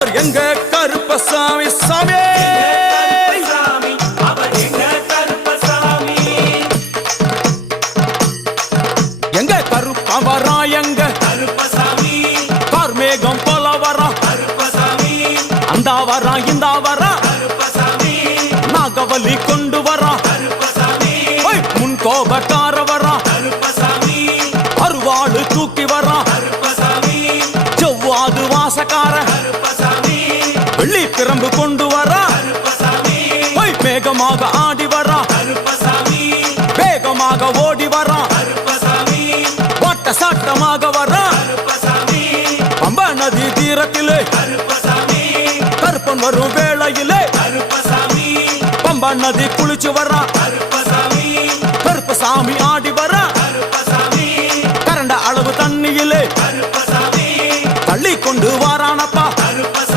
எங்க கருப்பசாமி சாமி எங்க கருப்பா வரா எங்க கருப்பசாமி கார்மேகம் போல வரா கருப்பசாமி அந்த வரா இந்த வரா கருப்பசாமி நாகவலி கொண்டு வரா கருப்பசாமி முன் கோபக்கார வரா கருப்பசாமி அருவாளு தூக்கி வரா கருப்பசாமி செவ்வாது வாசக்கார கருப்பசாமி வெள்ளி பிரம்பு கொண்டு வரா கருப்பசாமி வேகமாக ஆடி வரா கருப்பசாமி வேகமாக ஓடி வரா கருப்பசாமி வாட்ட சாட்டமாக வரா கருப்பசாமி பம்பா நதி தீரத்திலே கருப்பசாமி கருப்பன் வரும் வேளையிலே கருப்பசாமி பம்பா நதி குளிச்சு வரா கருப்பசாமி கருப்பசாமி ஆடி வரா கருப்பசாமி கரண்ட அளவு தண்ணியிலே கருப்பசாமி தள்ளி கொண்டு வாரான்